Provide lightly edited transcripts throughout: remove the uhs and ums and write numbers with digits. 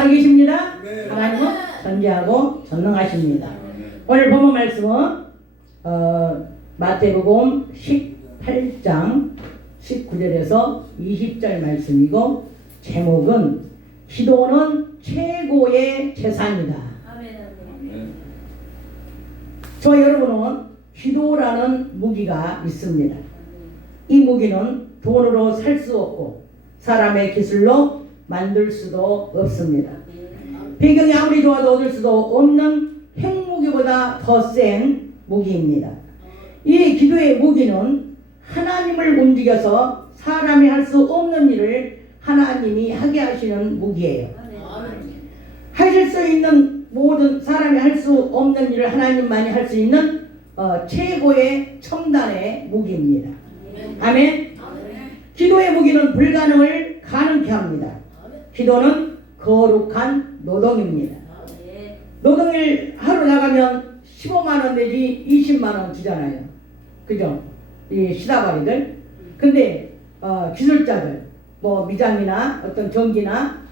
살아계십니다. 네. 하나님은 전지하고 전능하십니다. 오늘 본문 말씀은 마태복음 18장 19절에서 20절 말씀이고, 제목은 기도는 최고의 재산이다. 저 여러분은 기도라는 무기가 있습니다. 이 무기는 돈으로 살 수 없고 사람의 기술로 만들 수도 없습니다. 배경이 아무리 좋아도 얻을 수도 없는 핵무기보다 더 센 무기입니다. 이 기도의 무기는 하나님을 움직여서 사람이 할 수 없는 일을 하나님이 하게 하시는 무기예요. 하실 수 있는 모든 사람이 할 수 없는 일을 하나님만이 할 수 있는 최고의 첨단의 무기입니다. 아멘. 기도의 무기는 불가능을 가능케 합니다. 기도는 거룩한 노동입니다. 노동일 하루 나가면 15만원 내지 20만원 주잖아요. 그죠? 이 시다바리들. 근데 기술자들, 뭐 미장이나 어떤 전기나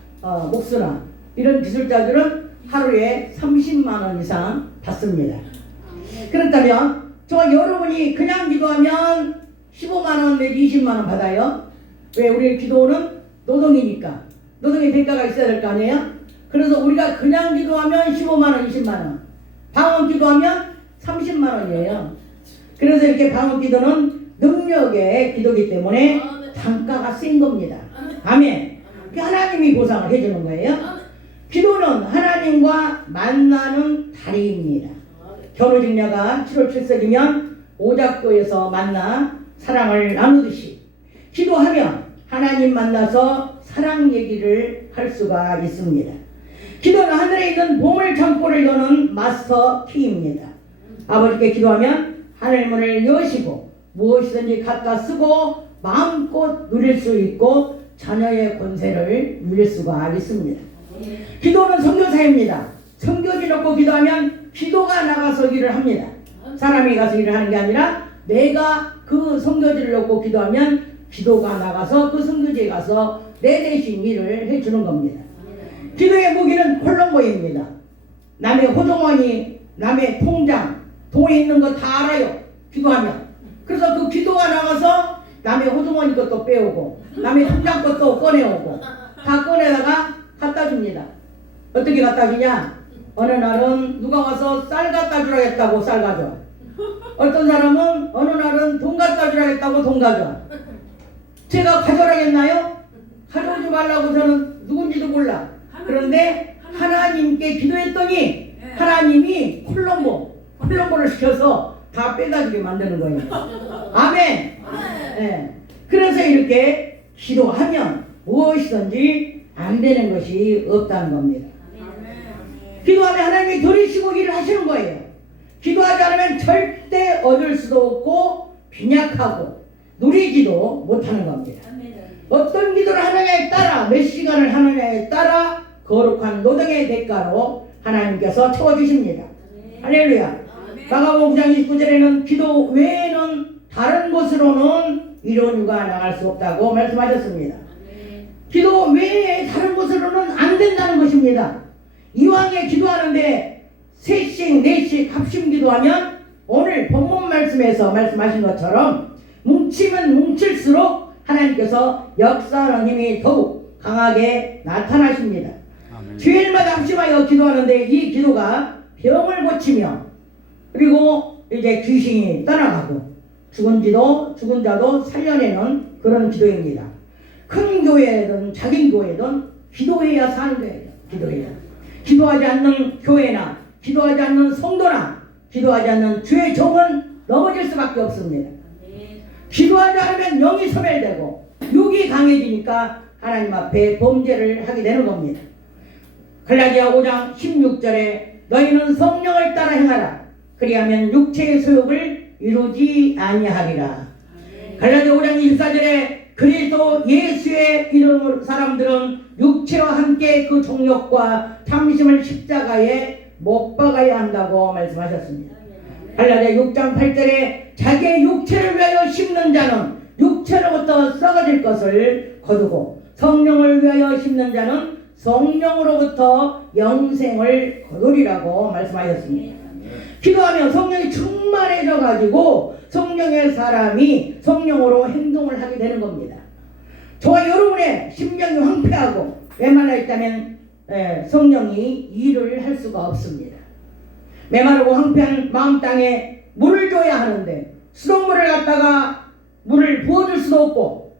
목수나 이런 기술자들은 하루에 30만원 이상 받습니다. 그렇다면 저 여러분이 그냥 기도하면 15만원 내지 20만원 받아요. 왜? 우리 기도는 노동이니까. 노동의 대가가 있어야 될 거 아니에요? 그래서 우리가 그냥 기도하면 15만원, 20만원, 방언 기도하면 30만원이에요. 그래서 이렇게 방언 기도는 능력의 기도이기 때문에 단가가 센 겁니다. 아멘. 하나님이 보상을 해주는 거예요. 기도는 하나님과 만나는 다리입니다. 결혼직녀가 7월 7석이면 오작교에서 만나 사랑을 나누듯이 기도하면 하나님 만나서 사랑 얘기를 할 수가 있습니다. 기도는 하늘에 있는 보물 창고를 여는 마스터 키입니다. 아버지께 기도하면 하늘문을 여시고 무엇이든지 갖다 쓰고 마음껏 누릴 수 있고 자녀의 권세를 누릴 수가 있습니다. 기도는 선교사입니다. 선교지 놓고 기도하면 기도가 나가서 일을 합니다. 사람이 가서 일을 하는 게 아니라 내가 그 선교지를 놓고 기도하면 기도가 나가서 그 선교지에 가서 내 대신 일을 해주는 겁니다. 기도의 무기는 콜롬보입니다. 남의 호동원이 남의 통장 돈에 있는 거 다 알아요. 기도하면. 그래서 그 기도가 나가서 남의 호동원이 것도 빼오고 남의 통장 것도 꺼내오고 다 꺼내다가 갖다 줍니다. 어떻게 갖다 주냐? 어느 날은 누가 와서 쌀 갖다 주라 했다고 쌀 가져와. 어떤 사람은 어느 날은 돈 갖다 주라 했다고 돈 가져와. 제가 가져라겠나요? 가져오지 말라고 저는 누군지도 몰라. 그런데 하나님께 기도했더니 하나님이 콜롬보를 시켜서 다 빼다 주게 만드는 거예요. 아멘. 네. 그래서 이렇게 기도하면 무엇이든지 안 되는 것이 없다는 겁니다. 기도하면 하나님이 들으시고 일을 하시는 거예요. 기도하지 않으면 절대 얻을 수도 없고 빈약하고 누리지도 못하는 겁니다. 어떤 기도를 하느냐에 따라 몇 시간을 하느냐에 따라 거룩한 노동의 대가로 하나님께서 채워주십니다. 할렐루야. 마가복음 9장 29절에는 기도 외에는 다른 곳으로는 이론유가 나갈 수 없다고 말씀하셨습니다. 기도 외에 다른 곳으로는 안 된다는 것입니다. 이왕에 기도하는데 3씩 4씩 합심 기도하면 오늘 본문 말씀에서 말씀하신 것처럼 뭉치면 뭉칠수록 하나님께서 역사하는 힘이 더욱 강하게 나타나십니다. 주일마다 합심하여 기도하는데 이 기도가 병을 고치며 그리고 이제 귀신이 떠나가고 죽은 자도 살려내는 그런 기도입니다. 큰 교회든 작은 교회든 기도해야 사는 거예요. 기도해야. 기도하지 않는 교회나 기도하지 않는 성도나 기도하지 않는 주의 종은 넘어질 수밖에 없습니다. 기도하지 않으면 영이 소멸되고 육이 강해지니까 하나님 앞에 범죄를 하게 되는 겁니다. 갈라디아 5장 16절에 너희는 성령을 따라 행하라. 그리하면 육체의 소욕을 이루지 아니하리라. 갈라디아 5장 24절에 그리스도 예수의 이름으로 사람들은 육체와 함께 그 정욕과 탐심을 십자가에 못 박아야 한다고 말씀하셨습니다. 갈라디아 6장 8절에 자기의 육체를 위하여 심는 자는 육체로부터 썩어질 것을 거두고 성령을 위하여 심는 자는 성령으로부터 영생을 거두리라고 말씀하셨습니다. 기도하면 성령이 충만해져 가지고 성령의 사람이 성령으로 행동을 하게 되는 겁니다. 저와 여러분의 심령이 황폐하고 메말라 있다면 성령이 일을 할 수가 없습니다. 메마르고 황폐한 마음 땅에 물을 줘야 하는데 수돗물을 갖다가 물을 부어줄 수도 없고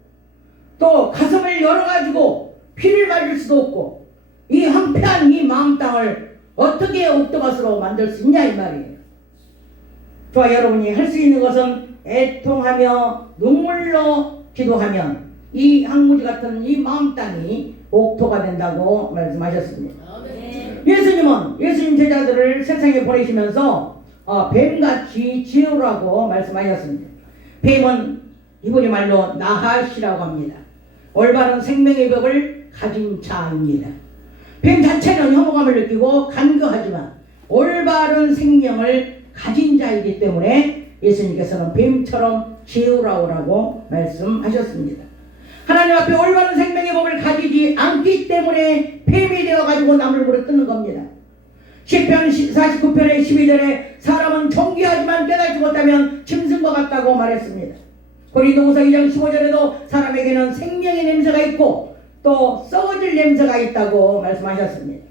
또 가슴을 열어가지고 피를 맞을 수도 없고 이 황폐한 이 마음 땅을 어떻게 옥토밭으로 만들 수 있냐 이 말이에요. 저와 여러분이 할 수 있는 것은 애통하며 눈물로 기도하면 이 항무지 같은 이 마음 땅이 옥토가 된다고 말씀하셨습니다. 예수님은 예수님 제자들을 세상에 보내시면서 뱀같이 지으라고 말씀하셨습니다. 뱀은 이분이 말로 나하시라고 합니다. 올바른 생명의 벽을 가진 자입니다. 뱀 자체는 혐오감을 느끼고 간교하지만 올바른 생명을 가진 자이기 때문에 예수님께서는 뱀처럼 지으라고 말씀하셨습니다. 하나님 앞에 올바른 생명의 법을 가지지 않기 때문에 뱀이 되어가지고 남을 물어 뜯는 겁니다. 시편 49편의 12절에 사람은 존귀하지만 깨닫지 못하면 짐승과 같다고 말했습니다. 고린도후서 2장 15절에도 사람에게는 생명의 냄새가 있고 또 썩어질 냄새가 있다고 말씀하셨습니다.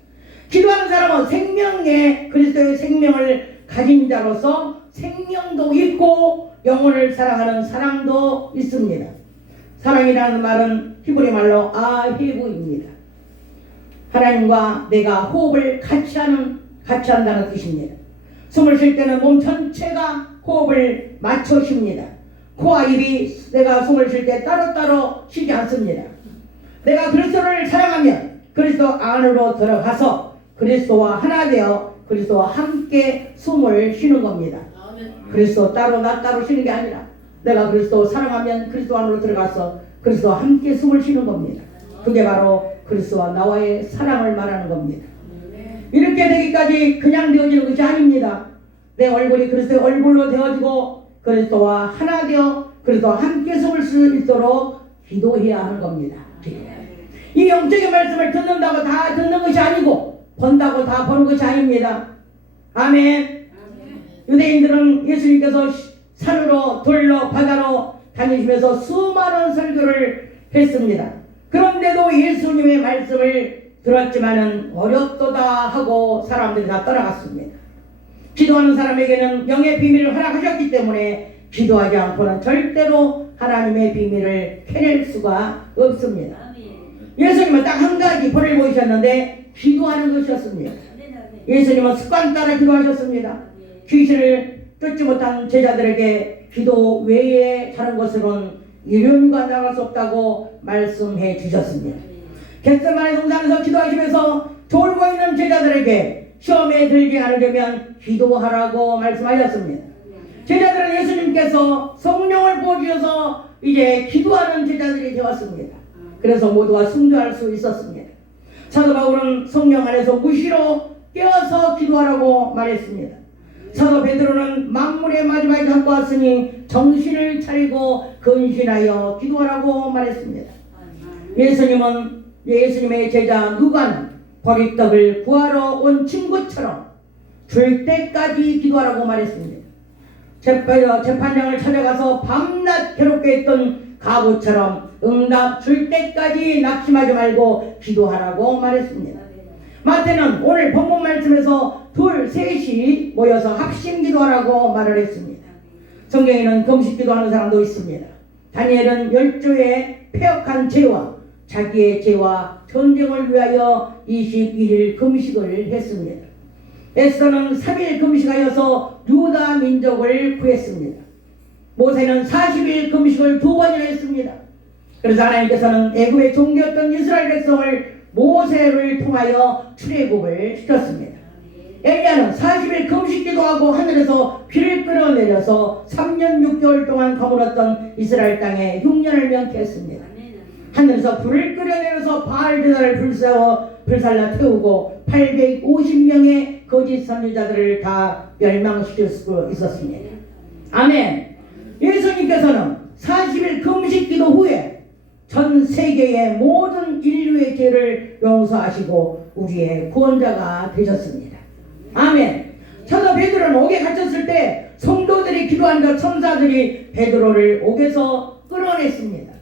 기도하는 사람은 그리스도의 생명을 가진 자로서 생명도 있고 영혼을 사랑하는 사랑도 있습니다. 사랑이라는 말은 히브리 말로 아헤브입니다. 하나님과 내가 호흡을 같이 한다는 뜻입니다. 숨을 쉴 때는 몸 전체가 호흡을 맞춰 쉽니다. 코와 입이 내가 숨을 쉴 때 따로따로 쉬지 않습니다. 내가 그리스도를 사랑하면 그리스도 안으로 들어가서 그리스도와 하나 되어 그리스도와 함께 숨을 쉬는 겁니다. 그리스도 따로 나 따로 쉬는 게 아니라 내가 그리스도 사랑하면 그리스도 안으로 들어가서 그리스도와 함께 숨을 쉬는 겁니다. 그게 바로 그리스도와 나와의 사랑을 말하는 겁니다. 이렇게 되기까지 그냥 되어지는 것이 아닙니다. 내 얼굴이 그리스도의 얼굴로 되어지고 그리스도와 하나 되어 그리스도와 함께 숨을 수 있도록 기도해야 하는 겁니다. 이 영적인 말씀을 듣는다고 다 듣는 것이 아니고 본다고 다 보는 것이 아닙니다. 아멘. 유대인들은 예수님께서 산으로 돌로 바다로 다니시면서 수많은 설교를 했습니다. 그런데도 예수님의 말씀을 들었지만은 어렵도다 하고 사람들이 다 떠나갔습니다. 기도하는 사람에게는 영의 비밀을 허락하셨기 때문에 기도하지 않고는 절대로 하나님의 비밀을 해낼 수가 없습니다. 예수님은 딱 한 가지 본을 보이셨는데 기도하는 것이었습니다. 예수님은 습관 따라 기도하셨습니다. 귀신을 쫓지 못한 제자들에게 기도 외에 다른 것으로는 이른과 나갈 수 없다고 말씀해 주셨습니다. 겟세마네 동산에서 기도하시면서 졸고 있는 제자들에게 시험에 들지 않으려면 기도하라고 말씀하셨습니다. 제자들은 예수님께서 성령을 부어주셔서 이제 기도하는 제자들이 되었습니다. 그래서 모두가 순교할 수 있었습니다. 사도 바울은 성령 안에서 무시로 깨어서 기도하라고 말했습니다. 사도 베드로는 만물의 마지막에 갖고 왔으니 정신을 차리고 근신하여 기도하라고 말했습니다. 예수님의 제자 누가는 버리떡을 구하러 온 친구처럼 줄 때까지 기도하라고 말했습니다. 재판장을 찾아가서 밤낮 괴롭게 했던 가부처럼 응답 줄 때까지 낙심하지 말고 기도하라고 말했습니다. 마태는 오늘 본문 말씀에서 둘, 셋이 모여서 합심 기도하라고 말을 했습니다. 성경에는 금식 기도하는 사람도 있습니다. 다니엘은 10조의 폐역한 죄와 자기의 죄와 전쟁을 위하여 21일 금식을 했습니다. 에스더는 3일 금식하여서 유다 민족을 구했습니다. 모세는 40일 금식을 2번이나 했습니다. 그래서 하나님께서는 애굽의 종되었던 이스라엘 백성을 모세를 통하여 출애굽을 시켰습니다. 엘리야는 40일 금식 기도하고 하늘에서 비를 끌어내려서 3년 6개월 동안 거물었던 이스라엘 땅에 흉년을 명쾌했습니다. 하늘에서 불을 끌어내려서 바알드다를 불살라 태우고 850명의 거짓 선지자들을 다 멸망시킬 수 있었습니다. 아멘. 예수님께서는 40일 금식 기도 후에 전 세계의 모든 인류의 죄를 용서하시고 우리의 구원자가 되셨습니다. 아멘. 사도 베드로는 옥에 갇혔을 때 성도들이 기도하니까 천사들이 베드로를 옥에서 끌어냈습니다.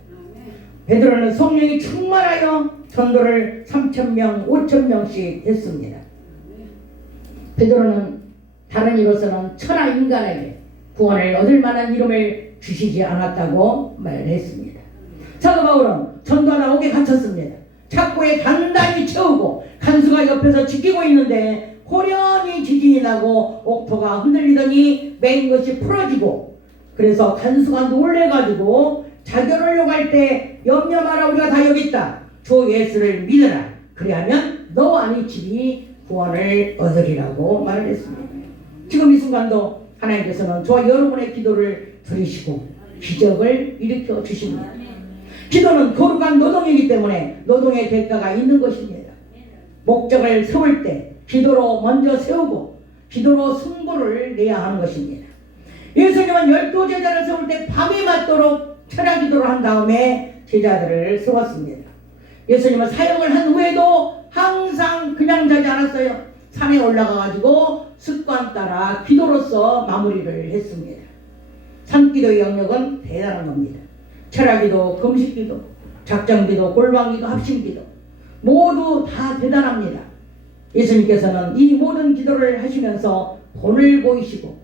베드로는 성령이 충만하여 전도를 3,000명, 5,000명씩 했습니다. 베드로는 다른 이로서는 천하 인간에게 구원을 얻을 만한 이름을 주시지 않았다고 말했습니다. 사도 바울은 전도하다 옥에 갇혔습니다. 착고에 단단히 채우고 간수가 옆에서 지키고 있는데 호련히 지진이 나고 옥토가 흔들리더니 맨 것이 풀어지고, 그래서 간수가 놀래가지고 자결을 요구할 때 염려 마라, 우리가 다 여기 있다, 주 예수를 믿으라, 그리하면 너와 네 집이 구원을 얻으리라고 말을 했습니다. 지금 이 순간도 하나님께서는 저와 여러분의 기도를 들으시고 기적을 일으켜 주십니다. 기도는 거룩한 노동이기 때문에 노동의 대가가 있는 것입니다. 목적을 세울 때 기도로 먼저 세우고 기도로 승부를 내야 하는 것입니다. 예수님은 12제자를 세울 때 밤이 맞도록 철야 기도를 한 다음에 제자들을 세웠습니다. 예수님은 사역을 한 후에도 항상 그냥 자지 않았어요. 산에 올라가가지고 습관 따라 기도로서 마무리를 했습니다. 산기도의 영역은 대단한 겁니다. 철야기도, 금식기도, 작정기도, 골방기도, 합심기도 모두 다 대단합니다. 예수님께서는 이 모든 기도를 하시면서 본을 보이시고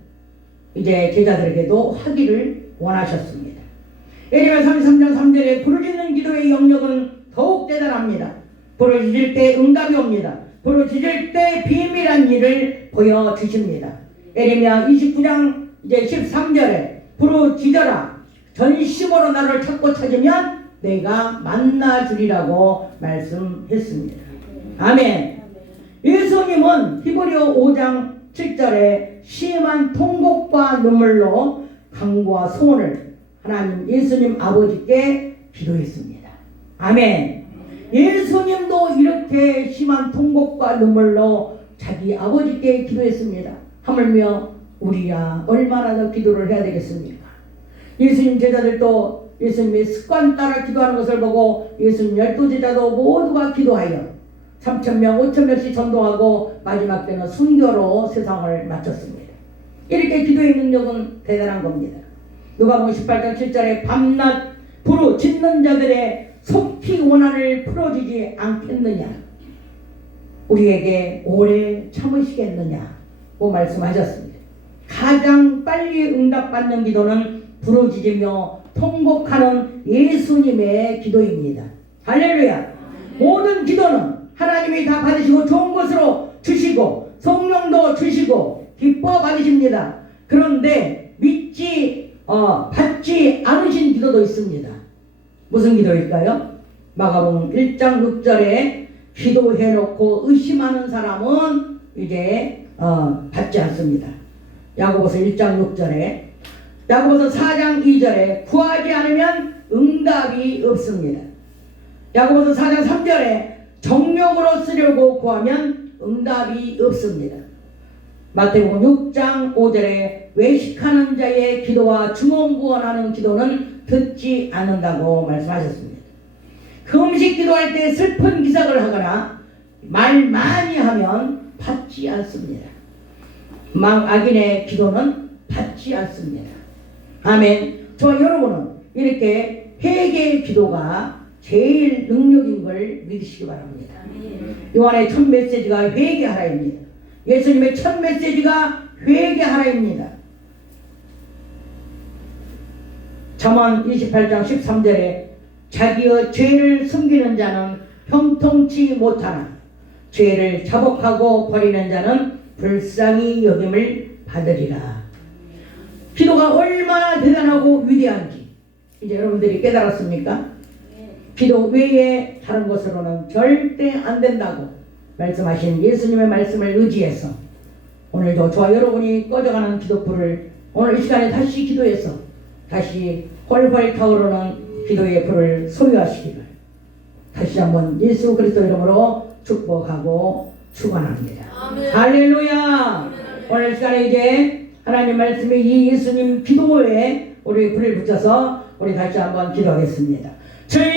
이제 제자들에게도 하기를 원하셨습니다. 예레미야 33장 3절에 부르짖는 기도의 영역은 더욱 대단합니다. 부르짖을 때 응답이 옵니다. 부르짖을 때 비밀한 일을 보여주십니다. 예레미야 29장 이제 13절에 부르짖어라, 전심으로 나를 찾고 찾으면 내가 만나주리라고 말씀했습니다. 아멘. 예수님은 히브리서 5장 7절에 심한 통곡과 눈물로 간구와 소원을 하나님 예수님 아버지께 기도했습니다. 아멘. 예수님도 이렇게 심한 통곡과 눈물로 자기 아버지께 기도했습니다. 하물며 우리야 얼마나 더 기도를 해야 되겠습니까? 예수님 제자들도 예수님의 습관 따라 기도하는 것을 보고 예수님 12제자도 모두가 기도하여 3,000명, 5,000명씩 전도하고 마지막 때는 순교로 세상을 마쳤습니다. 이렇게 기도의 능력은 대단한 겁니다. 누가복음 18장 7절에 밤낮 부르짖는 자들의 속히 원한을 풀어주지 않겠느냐, 우리에게 오래 참으시겠느냐고 말씀하셨습니다. 가장 빨리 응답받는 기도는 부르짖으며 통곡하는 예수님의 기도입니다. 할렐루야. 모든 기도는 하나님이 다 받으시고 좋은 것으로 주시고 성령도 주시고 기뻐 받으십니다. 그런데 받지 않으신 기도도 있습니다. 무슨 기도일까요? 마가복음 1장 6절에 기도해놓고 의심하는 사람은 이제 받지 않습니다. 야고보서 1장 6절에, 야고보서 4장 2절에 구하지 않으면 응답이 없습니다. 야고보서 4장 3절에 정욕으로 쓰려고 구하면 응답이 없습니다. 마태복음 6장 5절에 외식하는 자의 기도와 중언부언하는 기도는 듣지 않는다고 말씀하셨습니다. 금식 기도할 때 슬픈 기색을 하거나 말 많이 하면 받지 않습니다. 악인의 기도는 받지 않습니다. 아멘. 저와 여러분은 이렇게 회개의 기도가 제일 능력인 걸 믿으시기 바랍니다. 요한의 첫 메시지가 회개하라입니다. 예수님의 첫 메시지가 회개하라입니다. 잠언 28장 13절에 자기의 죄를 숨기는 자는 형통치 못하나 죄를 자복하고 버리는 자는 불쌍히 여김을 받으리라. 기도가 얼마나 대단하고 위대한지 이제 여러분들이 깨달았습니까? 기도 외에 다른 것으로는 절대 안 된다고 말씀하신 예수님의 말씀을 의지해서 오늘도 저와 여러분이 꺼져가는 기도불을 오늘 이 시간에 다시 기도해서 다시 훨훨 타오르는 기도의 불을 소유하시기를 다시 한번 예수 그리스도 이름으로 축복하고 축원합니다. 할렐루야. 오늘 시간에 이제 하나님 말씀이 이 예수님 기도에 우리 불을 붙여서 우리 다시 한번 기도하겠습니다.